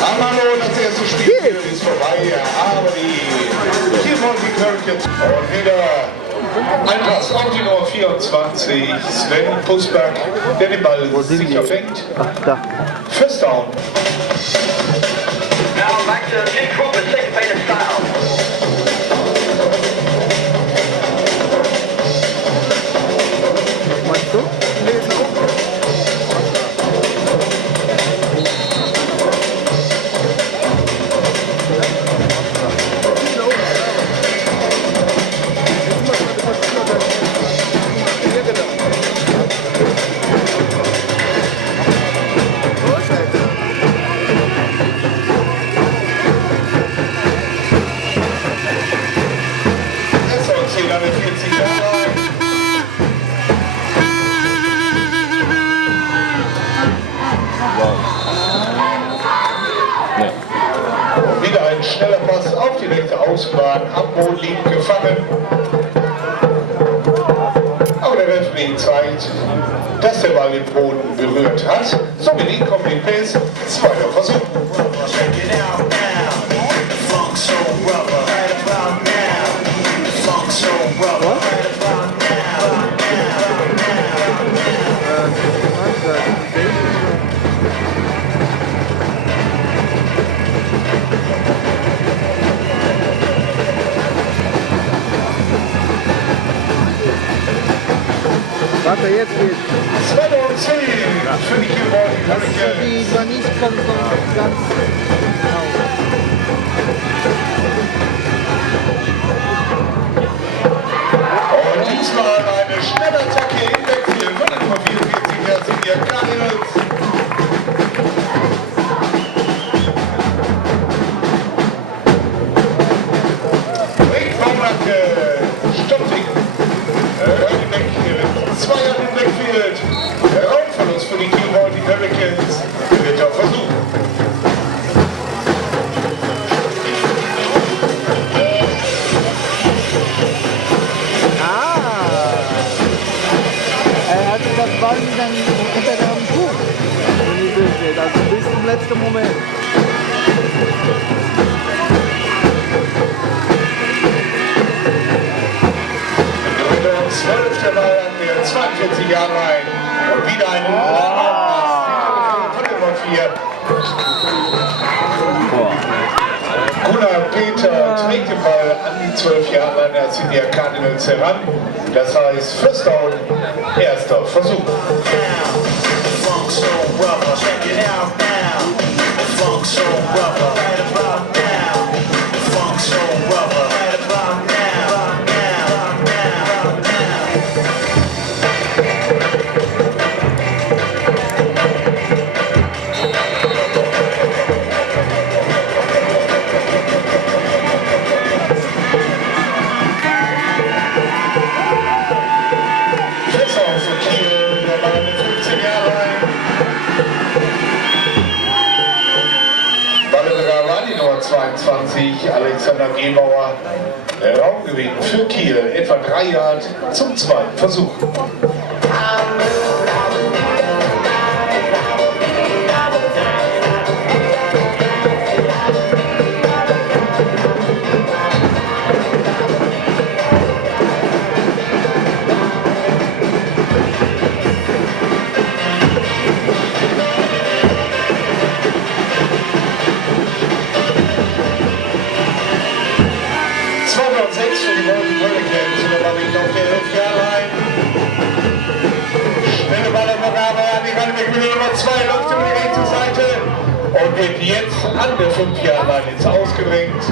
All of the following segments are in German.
Amalo, das erste Spiel ist vorbei, aber die Kirchhoff und wieder ein Pass auf die Nummer 24, Sven Pusberg, der den Ball sicher fängt. First down. Now back to Nick Cooper, second beta style. Wieder ein schneller Pass auf die rechte Außenbahn, am Boden liegt gefangen. Aber der Referee zeigt, dass der Ball den Boden berührt hat. Somit incomplete Pass, zweiter Versuch. Warte, jetzt geht's. 210 für die Kirchhoff. Die Vanis kommt ganz Und diesmal eine schnelle Attacke im Backfield von der Nummer 44 der Senior Cardinals. Rick Baumacke, Stopping. Zwei an dem Backfield. Der Raumverlust für die Kirchhoff Hurricanes. Dritter Versuch. Er hatte das Ball dann unter dem Fuß. Also bis zum letzten Moment. Der 12. Ball an der 42 Jahre rein. Und wieder ein Pass von Nummer 4. Gunnar Peter trägt den Ball an die 12 Jahre an der Senior Cardinals heran. Das heißt, First Down, erster Versuch. Alexander Gebauer, Raumgewinn für Kiel, etwa 3 Yard zum zweiten Versuch. 206 für die Golden Hurricanes, und der Ball liegt auf der 11 Yard rein. Schnelle Ballübergabe an die Running Nummer 2, läuft über die rechte Seite und wird jetzt an der 5 Yard Line ins Ausgedrängt.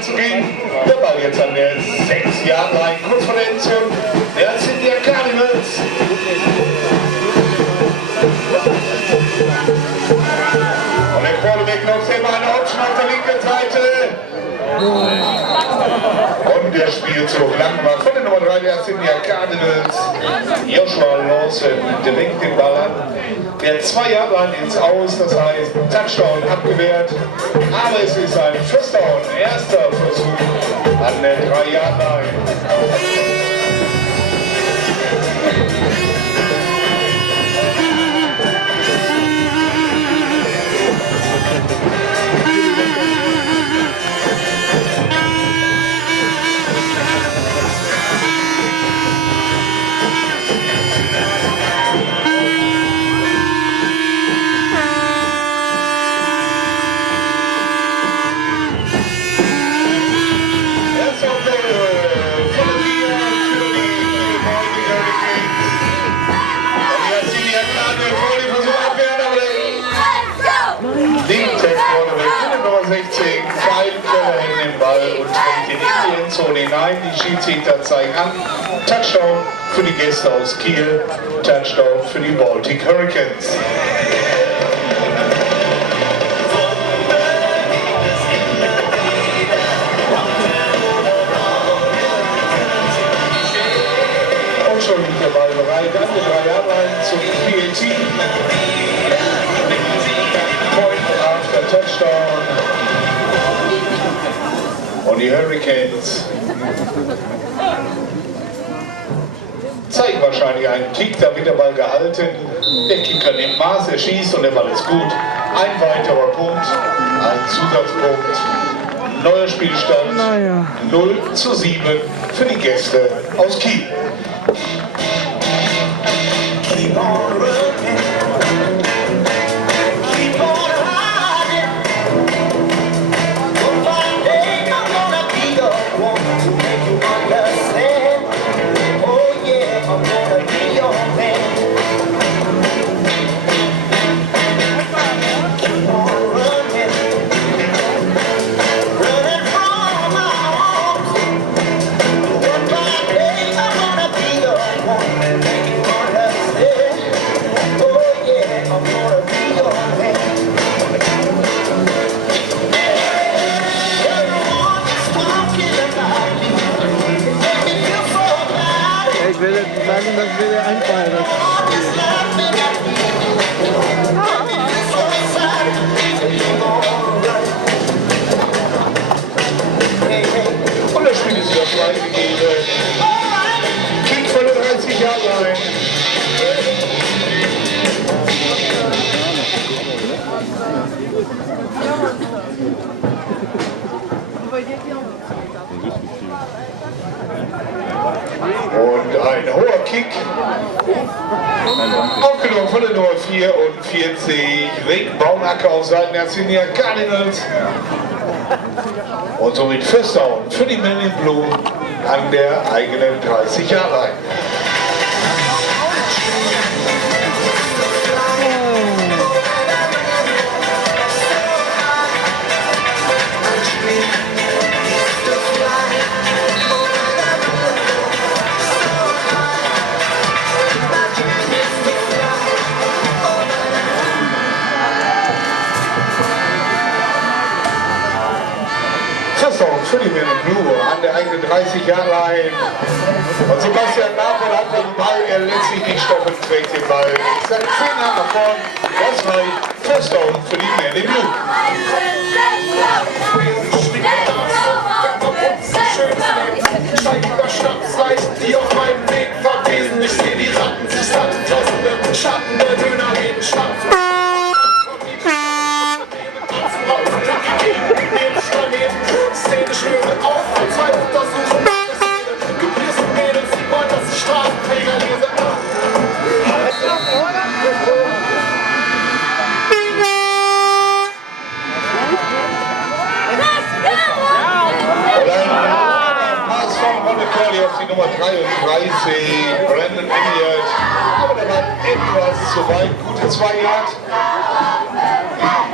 Zu gehen. Der Ball jetzt an der 6 Yard Line, kurz vor der Endzone. Der sind der Cardinals. Und der Quarterback Klaus Hemmer eine Option auf der linken Seite. Und der Spielzug lang war von der Nummer 3 der Senior Cardinals. Joshua Lawson direkt den Ball an. Der 2 Jahre lang ins Aus, das heißt Touchdown abgewehrt. Aber es ist ein First Down, erster Versuch an der 3 Jahre Line. Hinein, die Schiedsrichter zeigen an. Touchdown für die Gäste aus Kiel, Touchdown für die Baltic Hurricanes. Und schon liegt der Ball bereit an der 3-Yard-Line zum PAT. Point after Touchdown. Und die Hurricanes zeigen wahrscheinlich einen Kick, da wird der Ball gehalten. Der Kicker nimmt Maß, er schießt und der Ball ist gut. Ein weiterer Punkt, ein Zusatzpunkt. Neuer Spielstand, 0:7 für die Gäste aus Kiel. Ich will jetzt sagen, dass wir dir einfallen. Und das Spiel ist wieder freigegeben. Kick von der 30 Jahre Line. Und ein hoher Kick. Aufgenommen von der Nummer 44. Rick Baumacker auf Seiten der Senior Cardinals. Und somit First Down für die Men in Blue an der eigenen 30 Jahre Line. Für die Men in Blue an der eigenen 30 Jahre Line. Und Sebastian Napel hat den Ball, er lässt sich nicht stoppen, trägt den Ball. Seine 10 Jahre nach vorn, das reicht. First Down für die Men in Blue. Die auf meinem Weg verwesen, ich seh die Ratten, sich hatten tausende Schatten, der Döner jeden Schnappen. Szene schwöre auf, verzweifelt das Suchen nach der Szene. Gepriesen Mädels, die wollen, dass ich Straßenträger lese. Pass von Ronne Corley auf die Nummer 33, Brandon Elliott. Aber der war etwas zu weit, gute 2 Yard.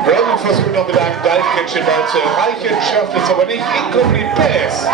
Brandon versucht noch mit einem Dive-Catch den Ball zu erreichen, schafft es aber nicht. Incomplete Pass.